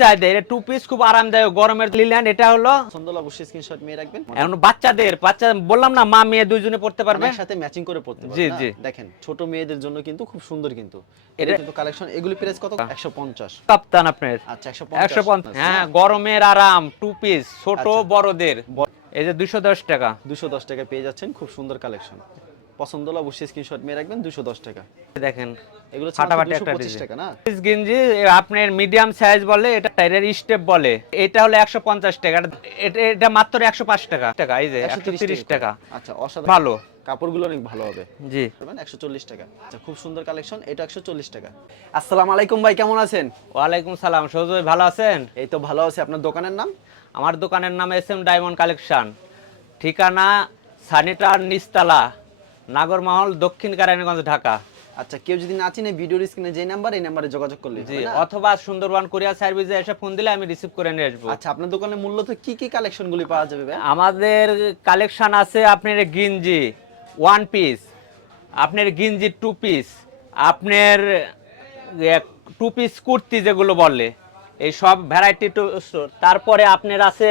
এটা two piece খুব আরামদায়ক গরমের লিলেন এটা হলো পছন্দ অবশ্যই স্ক্রিনশট নিয়ে রাখবেন। এখন বাচ্চাদের বাচ্চা বললাম না মা মেয়ে দুইজনে পড়তে পারবে? সাথে ম্যাচিং করে পড়তে জি, জি। দেখেন ছোট মেয়েদের জন্য কিন্তু খুব সুন্দর কিন্তু। এটা এটা- কিন্তু কালেকশন এগুলি প্রাইস কত? 150 কাপ্তান আপনার? আচ্ছা 150 একশো পঞ্চাশ। হ্যাঁ গরমের আরাম টু পিস ছোট আচ্ছা। বড়দের। এই যে দুশো দশ টাকা। 210 টাকা পেয়ে যাচ্ছেন খুব সুন্দর কালেকশন পছন্দ হলে অবশ্যই স্ক্রিনশট নিয়ে রাখবেন 210 টাকা। দেখেন এগুলো ফাটাফাটি একটা পঁচিশ টাকা না? গেঞ্জি আপনার মিডিয়াম সাইজ বলে এটা টাইরের স্টেপ বলে। এটা হলো একশো পঞ্চাশ টাকা এটা এটা মাত্র একশো পাঁচ টাকা। টাকা এই যে একশো 130 তিরিশ টাকা। আচ্ছা অসাধারণ। ভালো। কাপড়গুলো অনেক ভালো হবে। জি। 140 টাকা। আচ্ছা খুব সুন্দর কালেকশন এটা 140 টাকা। আসসালামু আলাইকুম ভাই কেমন আছেন? ওয়ালাইকুম সালাম সৌজ ভাই ভালো আছেন? এই তো ভালো আছে আপনার দোকানের নাম? আমার দোকানের নাম এস এম ডায়মন্ড কালেকশন ঠিকানা সানিটার নিস্তালা নাগরমহল দক্ষিণ কারায়ণগঞ্জ ঢাকা। আচ্ছা কেউ যদি না চিনে ভিডিওর স্ক্রিনে যে নাম্বার এই নাম্বারে যোগাযোগ করলে জি অথবা সুন্দরবন কোরিয়ার সার্ভিসে এসে ফোন দিলে আমি রিসিভ করে নিয়ে আসব। আচ্ছা আপনার দোকানে মূলত কি কি কালেকশনগুলি পাওয়া যাবে ভাই আমাদের কালেকশন আছে আপনার গিঞ্জি ওয়ান পিস আপনার গিঞ্জি টু পিস আপনার টু পিস কুর্তি যেগুলো বলে এই সব ভ্যারাইটি টু স্টোর তারপরে আপনার আছে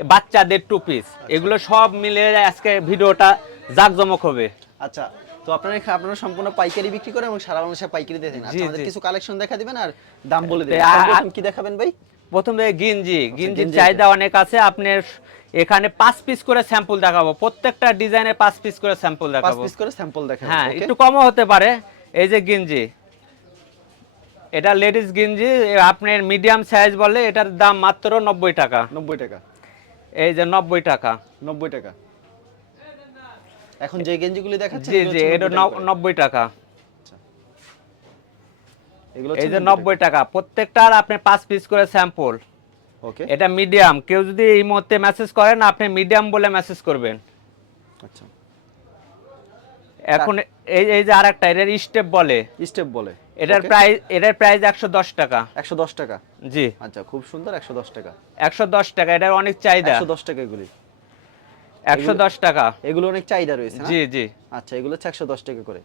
বাচ্চাদের টু পিস এগুলো সব মিলে আজকে ভিডিওটা জাকজমক হবে। আচ্ছা তো আপনারা এখানে আপনারা সম্পূর্ণ পাইকারি বিক্রি করেন এবং সারা বাংলাদেশে পাইকারি দেন। আচ্ছা আমাদের কিছু কালেকশন দেখা দিবেন আর দাম বলে দিবেন। আ- কি দেখাবেন ভাই? প্রথমে গিঞ্জির গেঞ্জি চাহিদা অনেক আছে। আপনার এখানে পাঁচ পিস করে স্যাম্পল দেখাবো। প্রত্যেকটা ডিজাইনের পাঁচ পিস করে স্যাম্পল দেখাবো। পাঁচ পিস করে স্যাম্পল দেখাবেন হ্যাঁ একটু কমও হতে পারে। এই যে গিঞ্জি। এটা লেডিস গিঞ্জি। এ আপনার মিডিয়াম সাইজ বলে এটার দাম মাত্র নব্বই টাকা। 90 টাকা। এই যে নব্বই টাকা। 90 টাকা। এখন যে গেঞ্জিগুলি দেখাচ্ছেন জি জি এটা 90 টাকা। টাকা। এগুলো এই যে নব্বই টাকা। প্রত্যেকটার আপনি পাঁচ পিস করে স্যাম্পল। ওকে। এটা মিডিয়াম কেউ যদি এই মুহূর্তে মেসেজ করেন আপনি মিডিয়াম বলে মেসেজ করবেন। আচ্ছা। এখন এই এই যে আরেকটা এটার স্টেপ বলে। স্টেপ বলে। এটার? প্রাইস এটার প্রাইস একশো দশ টাকা। 110 টাকা? জি। আচ্ছা খুব সুন্দর 110 টাকা। একশো দশ টাকা এটার অনেক চাহিদা। 110 টাকা এগুলি। একশো দশ টাকা। এগুলো অনেক চাহিদা রয়েছে জি জি। আচ্ছা এগুলো হচ্ছে 110 টাকা করে।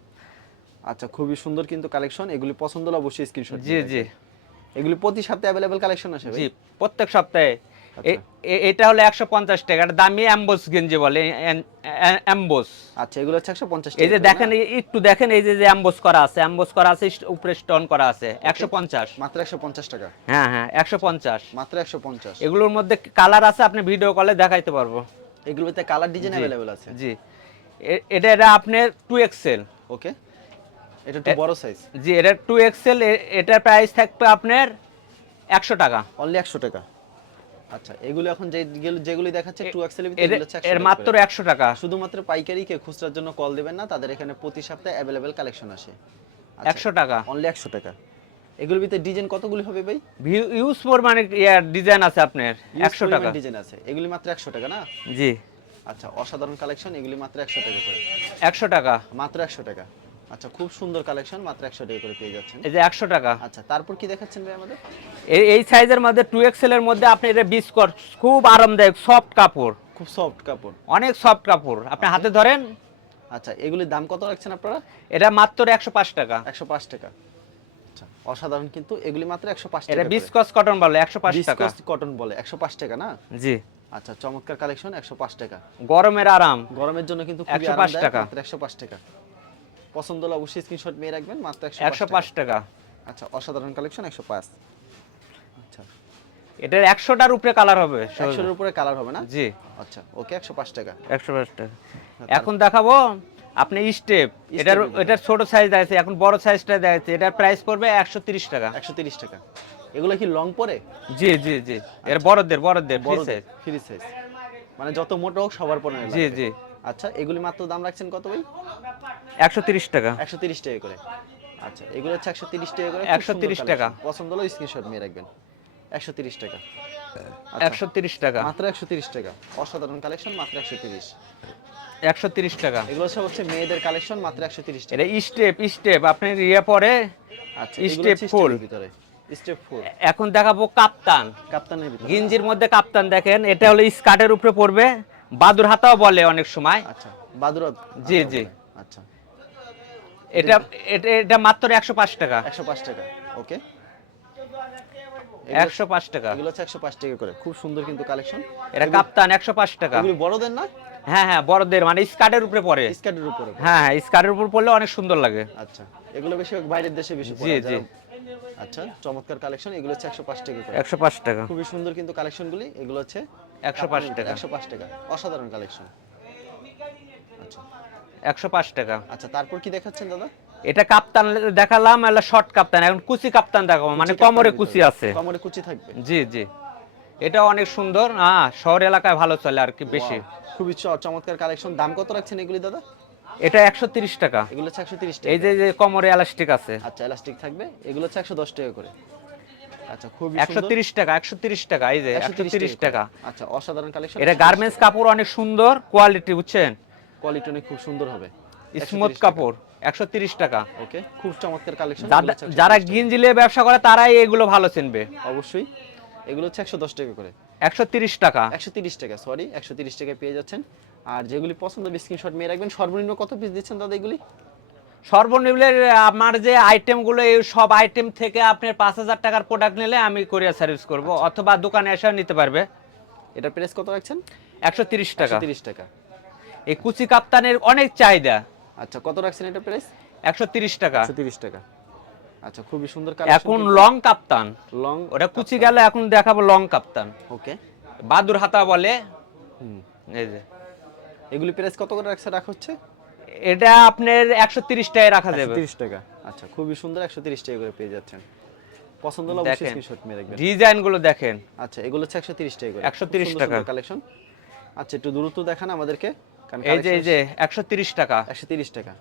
আচ্ছা খুবই সুন্দর কিন্তু কালেকশন। এগুলি পছন্দ হলে অবশ্যই স্ক্রিনশট জি জি। এগুলি প্রতি সপ্তাহে কালেকশন আসে জি প্রত্যেক সপ্তাহে। এ- এটা হলো একশো পঞ্চাশ টাকা এটা দামি অ্যাম্বোস গেঞ্জি বলে অ্যাম্বোস আচ্ছা এগুলো হচ্ছে 150 টাকা এই যে দেখেন একটু দেখেন এই যে যে অ্যাম্বোস করা আছে অ্যাম্বোস করা আছে উপরে স্টোন করা আছে একশো পঞ্চাশ। মাত্র 150 টাকা? হ্যাঁ হ্যাঁ একশো পঞ্চাশ। মাত্র 150 এগুলোর মধ্যে কালার আছে আপনি ভিডিও কলে দেখাইতে পারব। এগুলোতে কালার ডিজাইন। অ্যাভেলেবল আছে। জি। এটা এটা আপনার টু এক্সেল ওকে। এটা একটু বড় সাইজ জি এটা টু এক্সেল এটার প্রাইস থাকবে আপনার একশো টাকা। অনলি 100 টাকা। আচ্ছা এগুলো এখন যে যেগুলো- যেগুলি দেখাচ্ছে 2 এক্সেল এর- হচ্ছে 100 এর টাকা মাত্র শুধুমাত্র পাইকারিকে খুচরার জন্য কল দিবেন না তাদের এখানে প্রতি সপ্তাহে অ্যাভেলেবেল কালেকশন আসে। আচ্ছা, একশো টাকা। অনলি 100 টাকা। এগুলোর ভিতরে ডিজাইন কতগুলি হবে ভাই? ইউজ ফর মানে ডিজাইন আছে আপনার একশো টাকা। ডিজাইন আছে। এগুলি মাত্র 100 টাকা না? জি। আচ্ছা অসাধারণ কালেকশন এগুলি মাত্র 100 টাকা করে। একশো টাকা। মাত্র 100 টাকা। আচ্ছা খুব সুন্দর কালেকশন মাত্র 100 টাকা করে পেয়ে যাচ্ছেন। এই যে একশো টাকা। আচ্ছা তারপর কি দেখাচ্ছেন ভাই আমাদের? এই এই সাইজের মধ্যে টু এক্সেল এর মধ্যে আপনি এটা বিস্কট খুব আরামদায়ক সফট কাপড়। খুব সফট কাপড়। অনেক সফট কাপড়। আপনি হাতে ধরেন। আচ্ছা এগুলির দাম কত রাখছেন আপনারা? এটা মাত্র একশো পাঁচ টাকা। 105 টাকা। আচ্ছা অসাধারণ কিন্তু এগুলি মাত্র 105 টাকা এটা বিস্কস কটন বলে একশো পাঁচ টাকা কটন বলে 105 টাকা না জি আচ্ছা চমৎকার কালেকশন 105 টাকা গরমের আরাম গরমের জন্য কিন্তু 105 আরামদায়ক, টাকা। মাত্র 105 টাকা পছন্দ হলে অবশ্যই স্ক্রিনশট নিয়ে রাখবেন মাত্র একশো পাঁচ টাকা আচ্ছা অসাধারণ কালেকশন 105 আচ্ছা এটার একশোটার উপরে কালার হবে 100 এর উপরে কালার হবে না জি আচ্ছা ওকে 105 টাকা একশো পাঁচ টাকা এখন দেখাবো আপনি স্টেপ এটার এটার ছোট সাইজ আছে এখন বড় সাইজটা দেখাচ্ছে এটার প্রাইস পড়বে একশো তিরিশ টাকা। 130 টাকা। এগুলো কি লং পরে? জি জি জি। এর বড়দের বড়দের বড় বড় সাইজ ফ্রি সাইজ মানে যত মোটা হোক সবার পরে জি জি। আচ্ছা এগুলি মাত্র দাম রাখছেন কত ভাই? একশো তিরিশ টাকা। একশো তিরিশ টাকা করে। আচ্ছা এগুলো হচ্ছে একশো তিরিশ টাকা করে। 130 সুন্দর টাকা। পছন্দ হলো স্ক্রিনশট নিয়ে রাখবেন। একশো তিরিশ টাকা। আচ্ছা, একশো তিরিশ টাকা। মাত্র একশো তিরিশ টাকা। অসাধারণ কালেকশন মাত্র একশো তিরিশ। একশো তিরিশ টাকা। এগুলো সব হচ্ছে মেয়েদের কালেকশন মাত্র একশো তিরিশ টাকা। এটা স্টেপ স্টেপ আপনি ইয়ে পরে আচ্ছা step full। ভিতরে স্টেপ ফুল এখন দেখাবো কাপ্তান। কাপ্তানের ভিতরে গিঞ্জির মধ্যে কাপ্তান দেখেন এটা হলো স্কার্টের উপরে পড়বে বাদুর হাতাও বলে অনেক সময়। আচ্ছা বাদুরাত জি, জি। আচ্ছা। এটা এটা এটা মাত্র একশো পাঁচ টাকা। একশো পাঁচ টাকা ওকে। এগুলো- একশো পাঁচ টাকা। এগুলো হচ্ছে একশো পাঁচ টাকা করে খুব সুন্দর কিন্তু কালেকশন এটা কাপ্তান একশো পাঁচ টাকা। এগুলি বড়দের না? হ্যাঁ হ্যাঁ বড়দের মানে স্কার্টের উপরে পরে। স্কার্টের উপরে হ্যাঁ হ্যাঁ স্কার্টের উপর পরলে অনেক সুন্দর লাগে। আচ্ছা এগুলো বেশি বাইরের দেশে বেশি জি, জি। আচ্ছা চমৎকার কালেকশন এগুলো হচ্ছে একশো পাঁচ টাকা একশো পাঁচ টাকা। খুবই সুন্দর কিন্তু কালেকশনগুলি এগুলো হচ্ছে একশো পাঁচ টাকা। একশো পাঁচ টাকা অসাধারণ কালেকশন আচ্ছা। একশো পাঁচ টাকা। আচ্ছা তারপর কি দেখাচ্ছেন দাদা? এটা কাপ্তান দেখালাম শর্ট কাপ্তান এখন কুচি কাপ্তান দেখাবো মানে কমরে কুচি আছে। কমরে কুচি থাকবে। জি জি। এটা অনেক সুন্দর। হ্যাঁ শহর এলাকায় ভালো চলে আর কি বেশি। খুবই চমৎকার কালেকশন দাম কত রাখছেন এগুলি দাদা? এটা একশো তিরিশ টাকা। এগুলো হচ্ছে একশো তিরিশ এই যে যে কমরে এলাস্টিক আছে। আচ্ছা এলাস্টিক থাকবে। এগুলো হচ্ছে একশো দশ টাকা করে। আচ্ছা খুবই একশো সুন্দর তিরিশ টাকা একশো তিরিশ টাকা এই যে একশো তিরিশ টাকা আচ্ছা অসাধারণ কালেকশন এটা গার্মেন্টস কাপড় অনেক সুন্দর কোয়ালিটি বুঝছেন? কোয়ালিটি অনেক খুব সুন্দর হবে। স্মুথ কাপড় একশো তিরিশ টাকা। ওকে খুব চমৎকার কালেকশন যারা- গিঞ্জিলে ব্যবসা করে তারাই এগুলো ভালো চিনবে। অবশ্যই। এগুলো হচ্ছে একশো দশ টাকা করে। একশো তিরিশ টাকা? একশো তিরিশ টাকা সরি একশো তিরিশ টাকা পেয়ে যাচ্ছেন। আর যেগুলি পছন্দ হবে স্ক্রিনশট মেয়ে রাখবেন। সর্বনিম্ন কত পিস দিচ্ছেন দাদা এগুলি? সর্বনিম্নের আমার যে আইটেমগুলো এই সব আইটেম থেকে আপনার পাঁচ হাজার টাকার প্রোডাক্ট নিলে আমি কোরিয়ার সার্ভিস করব আচ্ছা। অথবা দোকানে এসেও নিতে পারবে। এটা প্রাইস কত রাখছেন? একশো তিরিশ টাকা। তিরিশ টাকা। এই কুচি কাপ্তানের অনেক চাহিদা। আচ্ছা কত রাখছেন এটা প্রাইস একশো তিরিশ টাকা। একশো তিরিশ টাকা। আচ্ছা খুবই সুন্দর এখন লং কাপ্তান লং ওটা কুচি গেলে এখন দেখাবো লং কাপ্তান ওকে বাদুর হাতা বলে। এই যে। এগুলি প্রাইস কত করে রাখছে রাখা হচ্ছে? এটা আপনার একশো তিরিশ টাকায় রাখা যাবে। তিরিশ টাকা। আচ্ছা খুবই সুন্দর একশো তিরিশ টাকা করে পেয়ে যাচ্ছেন। পছন্দ হলে অবশ্যই। স্ক্রিনশট মেয়ে রাখবেন। ডিজাইনগুলো দেখেন। আচ্ছা এগুলো হচ্ছে একশো তিরিশ টাকা করে। 130 টাকা। কালেকশন আচ্ছা একটু দূরত্ব দেখান আমাদেরকে। এই যে এই যে একশো তিরিশ টাকা। একশো তিরিশ টাকা।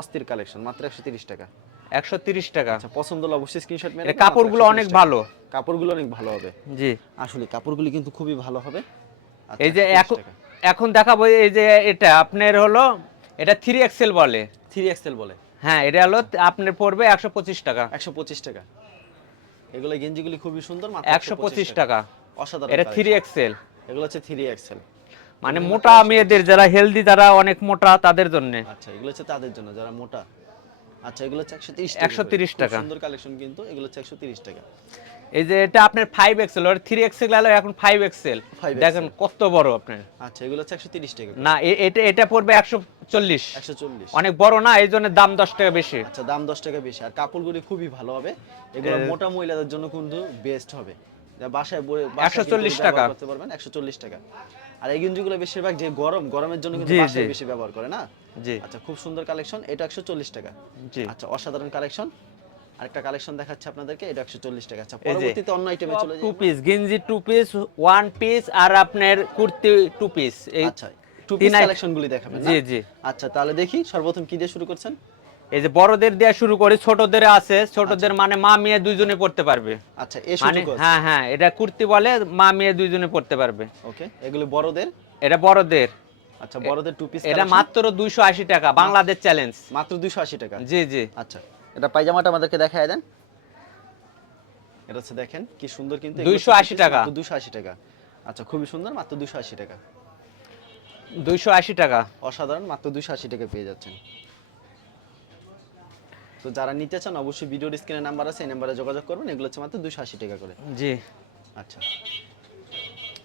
অস্থির কালেকশন মাত্র একশো তিরিশ টাকা। একশো তিরিশ টাকা। আচ্ছা পছন্দ হলে অবশ্যই স্ক্রিনশট মেরে কাপড়গুলো অনেক ভালো। কাপড়গুলো অনেক ভালো হবে। জি। আসলে কাপড়গুলি কিন্তু খুবই ভালো হবে। আচ্ছা, এই যে এখন এখন দেখাবো এই যে এটা। আপনার হলো এটা থ্রি এক্সেল বলে। থ্রি এক্সেল বলে। হ্যাঁ এটা হলো আপনার পড়বে একশো পঁচিশ টাকা। একশো পঁচিশ টাকা। এগুলো গেঞ্জিগুলি খুবই সুন্দর মাত্র একশো পঁচিশ টাকা। অসাধারণ এটা collection। থ্রি এক্সেল এগুলো হচ্ছে থ্রি এক্সেল মানে মোটা মেয়েদের যারা হেলদি যারা অনেক মোটা তাদের জন্য। আচ্ছা এগুলো হচ্ছে তাদের জন্য যারা মোটা। আচ্ছা এগুলো হচ্ছে 130 টাকা। সুন্দর কালেকশন কিন্তু এগুলো হচ্ছে একশো তিরিশ টাকা। এই যে এটা আপনার ফাইভ এক্সেল ওর থ্রি এক্সেল গেল এখন ফাইভ এক্সেল দেখেন কত বড় আপনার। আচ্ছা এগুলো হচ্ছে একশো তিরিশ টাকা না এটা এটা পড়বে একশো চল্লিশ। একশো চল্লিশ। অনেক বড় না এই জন্য দাম দশ টাকা বেশি। আচ্ছা দাম দশ টাকা বেশি। আর কাপড়গুলি খুবই ভালো হবে। এগুলো মোটা মহিলাদের জন্য কিন্তু বেস্ট হবে। বাসায় বয়ে- বাসায় 140 টাকা। করতে পারবেন একশো চল্লিশ টাকা। আর এই গেঞ্জিগুলো বেশিরভাগ যে গরম গরমের জন্য কিন্তু বাসায় বেশি ব্যবহার করে না? জি। আচ্ছা খুব সুন্দর কালেকশন এটা একশো চল্লিশ টাকা। জি। আচ্ছা অসাধারণ কালেকশন। আরেকটা কালেকশন দেখাচ্ছে আপনাদেরকে এটা একশো চল্লিশ টাকা। আচ্ছা পরবর্তীতে অন্য আইটেমে চলে যাই। টু পিস গেঞ্জি টু পিস ওয়ান পিস আর আপনার কুর্তি টু পিস এই আচ্ছা টু পিস আই- কালেকশন গুলি দেখাবেন জি জি। আচ্ছা তাহলে দেখি সর্বপ্রথম কি দিয়ে শুরু করছেন? এই যে বড়দের দেওয়া শুরু করি ছোটদের আছে ছোটদের মানে মা মেয়ে দুইজনে পড়তে পারবে। আচ্ছা মানে হ্যাঁ হ্যাঁ এটা কুর্তি বলে মা মেয়ে দুইজনে পড়তে পারবে। ওকে এগুলো বড়দের? এটা বড়দের। আচ্ছা বড়দের টু পিস এটা মাত্র দুইশো আশি টাকা বাংলাদেশ চ্যালেঞ্জ মাত্র দুশো আশি টাকা? জি জি। আচ্ছা এটা পায়জামাটা আমাদেরকে দেখায় দেন। এটা হচ্ছে দেখেন কি সুন্দর কিন্তু 280 টাকা। দুশো আশি টাকা। আচ্ছা খুবই সুন্দর মাত্র দুশো আশি টাকা। দুইশো আশি টাকা। অসাধারণ মাত্র দুশো আশি টাকা পেয়ে যাচ্ছেন। তো যারা নিতে চান অবশ্যই ভিডিওর স্ক্রিনে নাম্বার আছে এই নাম্বারে যোগাযোগ করবেন। এগুলো হচ্ছে মাত্র দুশো আশি টাকা করে। জি। আচ্ছা।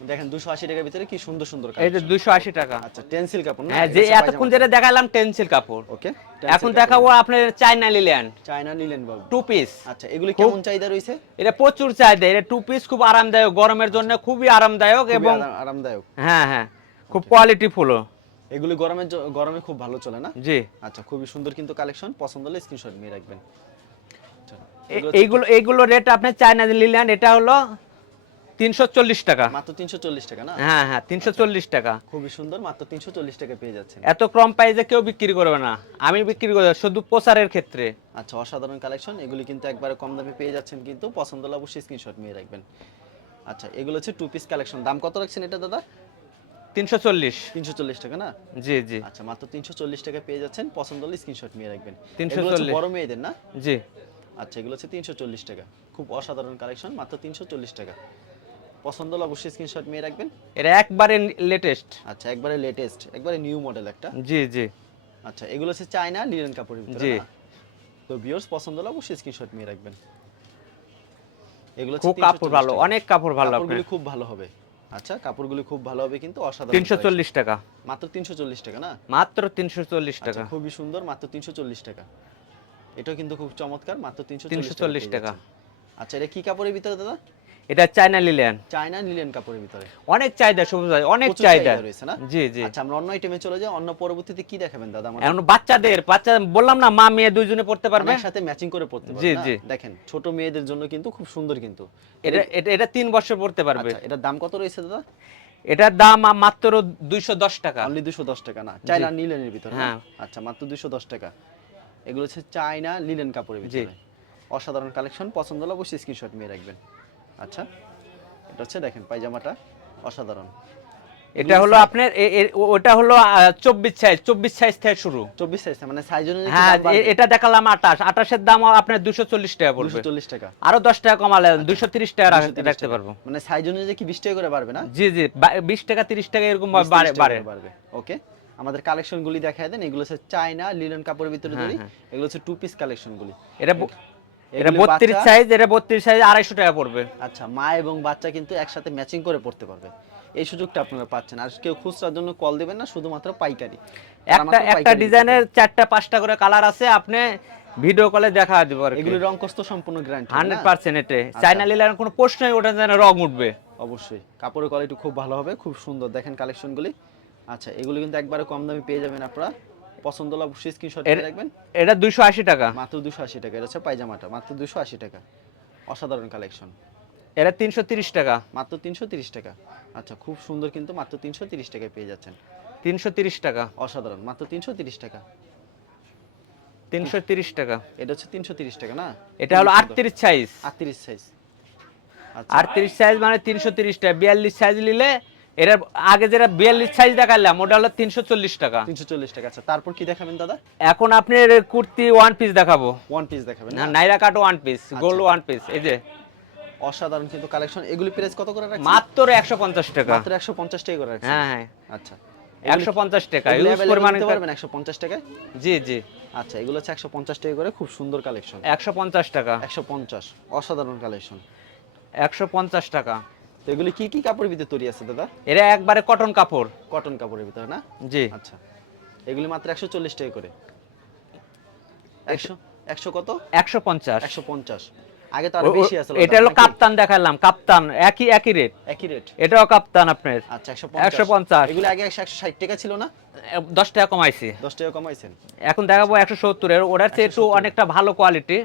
দেখেন দুশো আশি টাকার ভিতরে কি সুন্দর সুন্দর যে দুইশো আশি টাকা। আচ্ছা টেন্সিল কাপড় না? হ্যাঁ যে এতক্ষণ যেটা দেখালাম টেন্সিল কাপড়। ওকে এখন দেখাবো আপনার চাইনা লিলিয়ান চায়না নিলেন বাবু। টু পিস আচ্ছা এগুলি কেমন চাহিদা রয়েছে? এটা প্রচুর চাহিদা। এটা টু পিস খুব আরামদায়ক গরমের জন্য খুবই আরামদায়ক এবং আরামদায়ক। হ্যাঁ হ্যাঁ খুব কোয়ালিটি ফুলও। এগুলি গরমের জ- গরমে খুব ভালো চলে না? জি। আচ্ছা খুবই সুন্দর কিন্তু কালেকশন পছন্দ হলে স্ক্রিনশট নিয়ে রাখবেন। আচ্ছা, এইগুলো এইগুলো রেট আপনার চাইনা লিলিয়ান এটা হলো তিনশো চল্লিশ টাকা। মাত্র তিনশো চল্লিশ টাকা না? হ্যাঁ হ্যাঁ তিনশো চল্লিশ টাকা। খুবই সুন্দর মাত্র তিনশো চল্লিশ টাকা পেয়ে যাচ্ছেন। এত কম প্রাইসে কেউ বিক্রি করবে না। আমি বিক্রি করব শুধু প্রচারের ক্ষেত্রে। আচ্ছা অসাধারণ কালেকশন এগুলি কিন্তু একবারে কম দামে পেয়ে যাচ্ছেন কিন্তু পছন্দ হলে অবশ্যই স্ক্রিনশট নিয়ে রাখবেন। আচ্ছা এগুলো হচ্ছে টু পিস কালেকশন দাম কত রাখছেন এটা দাদা? তিনশো চল্লিশ। তিনশো চল্লিশ টাকা না? জি জি। আচ্ছা মাত্র তিনশো চল্লিশ টাকা পেয়ে যাচ্ছেন। পছন্দ হলে স্ক্রিনশট নিয়ে রাখবেন। 340 এগুলো বড় মেয়েদের না? জি। আচ্ছা এগুলো হচ্ছে তিনশো চল্লিশ টাকা। খুব অসাধারণ কালেকশন মাত্র তিনশো চল্লিশ টাকা। পছন্দ হলে অবশ্যই স্ক্রিনশট নিয়ে রাখবেন। এটা একবারে লেটেস্ট আচ্ছা একবারে লেটেস্ট একবারে নিউ মডেল একটা। জি জি। আচ্ছা এগুলো হচ্ছে চায়না লিনেন কাপড়ের ভিতরে জি। তো ভিউয়ার্স পছন্দ হলে অবশ্যই স্ক্রিনশট নিয়ে রাখবেন। এগুলো খুব কাপড় ভালো অনেক কাপড় ভালো আপনার। খুব ভালো হবে। আচ্ছা কাপড়গুলো খুব ভালো হবে কিন্তু অসাধারণ তিনশো collection। চল্লিশ টাকা। মাত্র তিনশো চল্লিশ টাকা না? মাত্র তিনশো চল্লিশ আচ্ছা টাকা। খুবই সুন্দর মাত্র তিনশো চল্লিশ টাকা। এটা কিন্তু খুব চমৎকার মাত্র তিনশো 340 টাকা। আচ্ছা এটা কি কাপড়ের ভিতরে দাদা? এটা চায়না লিলেন। চায়না নিলেন কাপড়ের ভিতরে। অনেক চাহিদা সবুজ ভাই অনেক চাহিদা রয়েছে না? জি জি। আচ্ছা আমরা অন্য আইটেমে চলে যাই অন্য পরবর্তীতে কি দেখাবেন দাদা আমার এখন বাচ্চাদের বাচ্চা বললাম না মা মেয়ে দুইজনে পড়তে পারবে? আমার সাথে ম্যাচিং করে পড়তে পারবে জি, জি। দেখেন ছোট মেয়েদের জন্য কিন্তু খুব সুন্দর কিন্তু। এটা এটা এটা তিন বছর পড়তে পারবে। আচ্ছা এটার দাম কত রয়েছে দাদা? এটার দাম মাত্র দুইশো দশ টাকা। অনলি দুশো দশ টাকা না? চায়না লিলেনের ভিতরে হ্যাঁ। আচ্ছা মাত্র দুশো দশ টাকা। এগুলো হচ্ছে চায়না লিলেন কাপড়ের ভিতরে। অসাধারণ কালেকশন পছন্দ হলে অবশ্যই স্ক্রিনশট নিয়ে রাখবেন। আচ্ছা এটা হচ্ছে দেখেন পায়জামাটা অসাধারণ। এটা হলো আপনার ওটা হলো চব্বিশ সাইজ চব্বিশ সাইজ থেকে শুরু। চব্বিশ সাইজ মানে সাইজ অনুযায়ী হ্যাঁ এটা দেখালাম আঠাশ। আঠাশের দাম আপনার দুশো চল্লিশ টাকা দুশো পড়বে চল্লিশ টাকা। আরও দশ টাকা কমালে দুশো তিরিশ টাকা রাখ- 230 রাখতে পারব। মানে সাইজ অনুযায়ী কি বিশ টাকা করে বাড়বে না? জি জি বিশ টাকা তিরিশ টাকা এরকম বাড়ে বাড়ে। বাড়বে। ওকে আমাদের কালেকশন গুলি দেখায় দেন। এগুলো হচ্ছে চায়না লিলেন কাপড়ের ভিতরে হ্যাঁ, ধরি হ্যাঁ। এগুলো হচ্ছে টু পিস কালেকশন গুলি। এটা এটা এগুলি বত্রিশ বাচ্চা- সাইজ এটা বত্রিশ সাইজ আড়াইশো টাকা পড়বে। আচ্ছা মা এবং বাচ্চা কিন্তু একসাথে ম্যাচিং করে পড়তে পারবে। এই সুযোগটা আপনারা পাচ্ছেন। আর কেউ খুচরার জন্য কল দিবেন না শুধুমাত্র পাইকারি। একটা একটা ডিজাইনের চারটা পাঁচটা করে কালার আছে আপনি ভিডিও কলে দেখা দিব আর। এগুলি রং কষ্ট সম্পূর্ণ গ্যারান্টি হান্ড্রেড পার্সেন্ট এতে চাইনা লিলার কোনো প্রশ্নই ওটা যেন রং উঠবে। অবশ্যই। কাপড়ের কোয়ালিটি খুব ভালো হবে খুব সুন্দর। দেখেন কালেকশনগুলি আচ্ছা এগুলো কিন্তু একবারে কম দামে পেয়ে যাবেন আপনারা। পছন্দ হলে অবশ্যই স্ক্রিনশট দিয়ে রাখবেন। এটা দুইশো আশি টাকা। মাত্র দুশো আশি টাকা এটা হচ্ছে পায়জামাটা মাত্র দুশো আশি টাকা। অসাধারণ কালেকশন এটা তিনশো তিরিশ টাকা। মাত্র তিনশো তিরিশ টাকা। আচ্ছা খুব সুন্দর কিন্তু মাত্র তিনশো তিরিশ টাকায় পেয়ে যাচ্ছেন। তিনশো তিরিশ টাকা। অসাধারণ মাত্র তিনশো তিরিশ টাকা। তিনশো তিরিশ টাকা। এটা হচ্ছে তিনশো তিরিশ টাকা না? এটা হলো আটত্রিশ সাইজ আটত্রিশ সাইজ আচ্ছা। আটত্রিশ সাইজ মানে তিনশো তিরিশ টাকা। বিয়াল্লিশ সাইজ নিলে এর আগে যেটা বিয়াল্লিশ সাইজ দেখালাম ওটা হলো তিনশো চল্লিশ টাকা। তিনশো চল্লিশ টাকা আচ্ছা তারপর কি দেখাবেন দাদা? এখন আপনার কুর্তি ওয়ান পিস দেখাবো। ওয়ান পিস দেখাবেন না? Naira cut one piece gold one piece এই যে। অসাধারণ কিন্তু কালেকশন এগুলি প্রাইস কত করে রাখছেন? মাত্র একশো পঞ্চাশ টাকা। মাত্র একশো পঞ্চাশ টাকা করে রাখছেন? হ্যাঁ হ্যাঁ। আচ্ছা। একশো পঞ্চাশ টাকা ইউজ পরিমাণ নিতে পারবেন একশো পঞ্চাশ টাকায়? জি জি। আচ্ছা এগুলো হচ্ছে একশো পঞ্চাশ টাকা করে খুব সুন্দর কালেকশন একশো পঞ্চাশ টাকা। একশো পঞ্চাশ অসাধারণ কালেকশন একশো পঞ্চাশ টাকা। তো এগুলি কি কি কাপড়ের ভিতরে তৈরি আছে দাদা? এরা একবারে কটন কাপড়। কটন কাপড়ের ভিতরে না? জি। আচ্ছা। এগুলি মাত্র একশো চল্লিশ টাকা করে। একশো একশো কত? একশো পঞ্চাশ। একশো পঞ্চাশ। আগে তো আরও বেশি আছে এটা হলো কাপ্তান দেখালাম কাপ্তান একই একই রেট একই রেট এটাও কাপ্তান আপনার। আচ্ছা একশো পঞ্চাশ। এগুলো আগে একশো ষাট টাকা ছিল না? এ, দশ টাকা কমাইছি। দশ টাকা কমাইছেন? এখন দেখাবো একশো সত্তরের। ওটার চেয়ে একটু অনেকটা ভালো কোয়ালিটি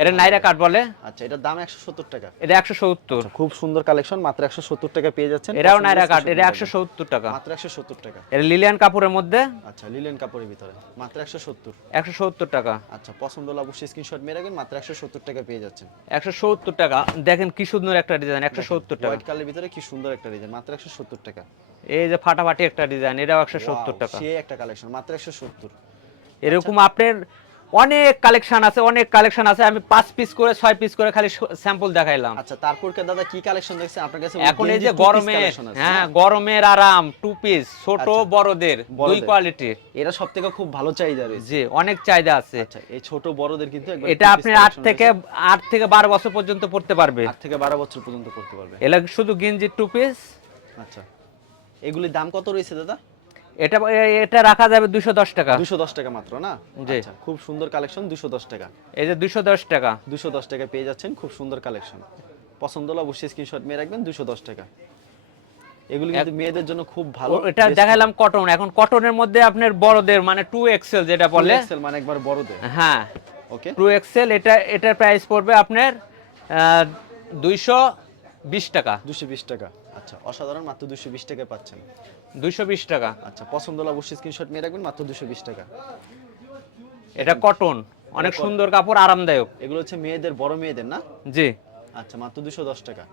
এটা। নাইরা কাঠ বলে। আচ্ছা এটার দাম একশো সত্তর টাকা। এটা একশো সত্তর। খুব সুন্দর কালেকশন মাত্র একশো সত্তর টাকা পেয়ে যাচ্ছেন। এটাও নাইরা screenshot এটা দিয়ে একশো রাখবেন। সত্তর টাকা। মাত্র একশো সত্তর টাকা। এটা লিলিয়ান কাপড়ের মধ্যে। আচ্ছা লিলেন কাপড়ের ভিতরে। মাত্র একশো সত্তর। একশো সত্তর টাকা। আচ্ছা পছন্দ হলে অবশ্যই স্ক্রিনশট মেরে রাখবেন মাত্র একশো সত্তর টাকা পেয়ে যাচ্ছেন। একশো সত্তর টাকা। দেখেন কি সুন্দর একটা ডিজাইন একশো সত্তর টাকা। হোয়াইট কালারের ভিতরে কি সুন্দর একটা ডিজাইন মাত্র একশো সত্তর টাকা। এই যে ফাটাফাটি একটা ডিজাইন এটাও একশো সত্তর টাকা। সে একটা কালেকশন মাত্র একশো সত্তর। এরকম আপনার অনেক কালেকশন আছে অনেক কালেকশন আছে। আমি পাঁচ পিস করে ছয় পিস করে খালি স্যাম্পল দেখাইলাম। আচ্ছা তারপর কে দাদা কি কালেকশন দেখছেন আপনার কাছে এখন এই যে আছে, হ্যাঁ গরমের আরাম টু পিস ছোট আচ্ছা। বড়দের দুই। কোয়ালিটির এটা সব থেকে খুব ভালো চাহিদা রয়েছে। জি অনেক চাহিদা আছে। আচ্ছা এই ছোট বড়দের কিন্তু একবার এটা আপনি আট থেকে রয়েছে। আট থেকে বারো বছর পর্যন্ত পড়তে পারবে। আট থেকে বারো বছর পর্যন্ত করতে পারবে। এলা শুধু গেঞ্জি টু পিস আচ্ছা। এগুলির দাম কত রয়েছে দাদা? এটা এটা রাখা যাবে দুশো দশ টাকা। দুশো দশ টাকা মাত্র না? জি। আচ্ছা খুব সুন্দর কালেকশন দুশো দশ টাকা। এই যে দুশো দশ টাকা। দুশো দশ টাকা পেয়ে যাচ্ছেন খুব সুন্দর কালেকশন। পছন্দ হলে অবশ্যই স্ক্রিনশট মেয়ে রাখবেন দুশো দশ টাকা। এগুলো কিন্তু মেয়েদের জন্য খুব ভালো এটা দেখালাম কটন এখন কটনের মধ্যে আপনার বড়দের মানে টু এক্সেল যেটা বলে। এক্সেল মানে একবার বড়দের। হ্যাঁ। ওকে টু এক্সেল এটা এটার প্রাইস পড়বে আপনার দুইশো বিশ টাকা। দুশো বিশ টাকা। আচ্ছা অসাধারণ মাত্র দুশো বিশ টাকায় পাচ্ছেন। দুইশো বিশ টাকা। আচ্ছা পছন্দ হলে অবশ্যই স্ক্রিনশট মেয়ে রাখবেন মাত্র দুশো বিশ টাকা। এটা কটন অনেক সুন্দর কাপড় আরামদায়ক। এগুলো হচ্ছে মেয়েদের বড় মেয়েদের না? জি। আচ্ছা মাত্র দুশো দশ টাকা।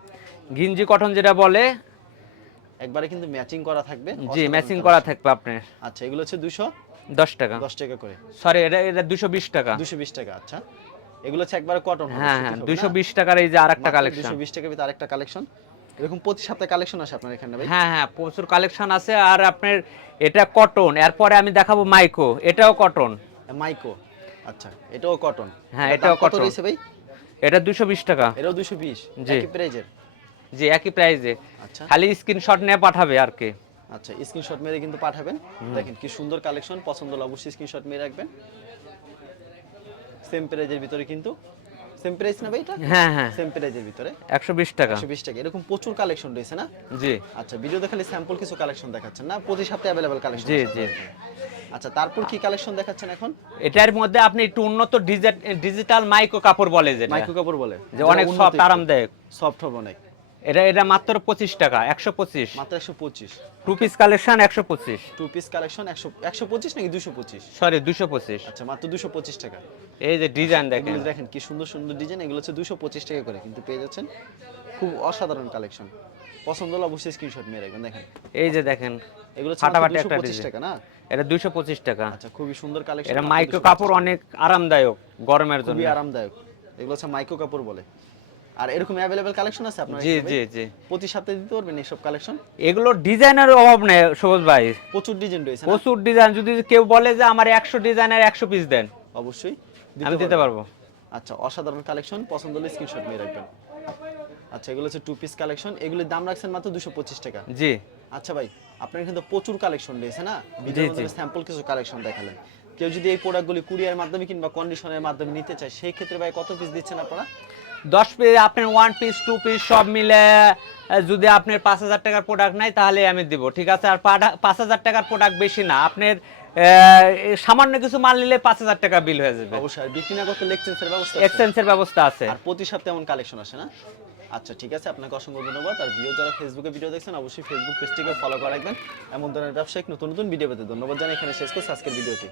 গিঞ্জি কটন যেটা বলে একবারে কিন্তু ম্যাচিং করা থাকবে জি ম্যাচিং করা থাকবে আপনার। আচ্ছা এগুলো হচ্ছে দুশো দশ টাকা। দশ টাকা করে। সরি এটা এটা দুশো বিশ টাকা। দুশো বিশ টাকা আচ্ছা। এগুলো হচ্ছে একবারে কটন হ্যাঁ হ্যাঁ দুইশো বিশ টাকার এই যে আরেকটা কালেকশন দুশো বিশ টাকার ভিতরে আরেকটা কালেকশন এরকম প্রতি সপ্তাহে কালেকশন আসে আপনার এখানে ভাই? হ্যাঁ হ্যাঁ প্রচুর কালেকশন আছে আর আপনার এটা কটন এরপরে আমি দেখাবো মাইকো এটাও কটন মাইকো আচ্ছা এটাও কটন হ্যাঁ, এটাও cotton। রয়েছে ভাই? এটা দুশো বিশ টাকা। এটাও দুশো বিশ। জি। একই প্রাইজের জি একই প্রাইসে আচ্ছা। খালি স্ক্রিনশট নিয়ে পাঠাবে আর কি। আচ্ছা স্ক্রিনশট মেরে কিন্তু পাঠাবেন। দেখেন কি সুন্দর কালেকশন পছন্দ হলে অবশ্যই স্ক্রিনশট মেরে রাখবেন। সেম প্রাইজের ভিতরে কিন্তু সেম প্রাইস না ভাই এটা? হ্যাঁ হ্যাঁ। সেম প্রাইজের ভিতরে? একশো বিশ টাকা। একশো বিশ টাকা। এরকম প্রচুর কালেকশন রয়েছে না? জি। আচ্ছা ভিডিওতে খালি স্যাম্পল কিছু কালেকশন দেখাচ্ছেন না? প্রতি সপ্তাহে अवेलेबल কালেকশন জি, জি। আচ্ছা তারপর কি কালেকশন দেখাচ্ছেন এখন? এটার মধ্যে আপনি একটু উন্নত ডিজিটাল মাইক্রো কাপড় বলে যেটা। মাইক্রো কাপড় বলে। যে অনেক সফট আরামদায়ক। সফট হবে অনেক। এটা এটা মাত্র পঁচিশ টাকা একশো পঁচিশ। মাত্র একশো পঁচিশ। টু পিস কালেকশন একশো পঁচিশ। টু পিস কালেকশন একশো একশো পঁচিশ নাকি দুশো পঁচিশ? সরি দুশো পঁচিশ। আচ্ছা মাত্র দুশো পঁচিশ টাকা। এই যে ডিজাইন দেখেন। দেখেন কি সুন্দর সুন্দর ডিজাইন এগুলো হচ্ছে দুশো পঁচিশ টাকা করে কিন্তু পেয়ে যাচ্ছেন খুব অসাধারণ কালেকশন পছন্দ হলে অবশ্যই স্ক্রিনশট মেরে রাখবেন দেখেন। এই যে দেখেন এগুলো ফাটাফাটি একটা পঁচিশ। টাকা না? এটা দুশো পঁচিশ টাকা। আচ্ছা খুবই সুন্দর কালেকশন এটা মাইক্রো কাপড় অনেক আরামদায়ক গরমের জন্য। খুবই আরামদায়ক। এগুলো হচ্ছে মাইক্রো কাপড় বলে। আর এরকম কালেকশন আছে আপনার জি জি জি। প্রতি সপ্তাহে দিতে পারবেন কালেকশন এগুলো ডিজাইনের অভাব নেই সবুজ ভাই। প্রচুর ডিজাইন রয়েছে প্রচুর ডিজাইন যদি কেউ বলে যে আমার একশো ডিজাইনের একশো পিস দেন অবশ্যই আমি দিতে পারব। আচ্ছা অসাধারণ কালেকশন পছন্দ হলে স্ক্রিনশট নিয়ে রাখবেন। আচ্ছা এগুলো হচ্ছে টু পিস কালেকশন এগুলির দাম রাখছেন মাত্র দুশো পঁচিশ টাকা। জি। আচ্ছা ভাই আপনার কিন্তু প্রচুর কালেকশন রয়েছে না? ভিডিওর স্যাম্পল কিছু কালেকশন দেখালেন। কেউ যদি এই প্রোডাক্টগুলি কুরিয়ার মাধ্যমে কিংবা কন্ডিশনের মাধ্যমে নিতে চায় সেই ক্ষেত্রে ভাই কত পিস দিচ্ছেন আপনারা? দশ পিস আপনার ওয়ান পিস টু পিস সব মিলে যদি আপনার পাঁচ হাজার টাকার প্রোডাক্ট নাই তাহলে আমি দিব ঠিক আছে? আর পাঁচ হাজার টাকার প্রোডাক্ট বেশি না আপনার সামান্য কিছু মাল নিলে পাঁচ হাজার টাকা বিল হয়ে যাবে। অবশ্যই বিক্রি না করতে লেকচেন্সের ব্যবস্থা? এক্সচেঞ্জের ব্যবস্থা আছে। আর প্রতি সপ্তাহে এমন কালেকশন আসে না? আচ্ছা ঠিক আছে আপনাকে অসংখ্য ধন্যবাদ। আর ভিডিও যারা ফেসবুকে ভিডিও দেখছেন অবশ্যই ফেসবুক পেজটিকে ফলো করে রাখবেন। এমন ধরনের ব্যবসায়িক নতুন নতুন ভিডিও পেতে ধন্যবাদ জানাই। এখানে শেষ করছি আজকের ভিডিওটি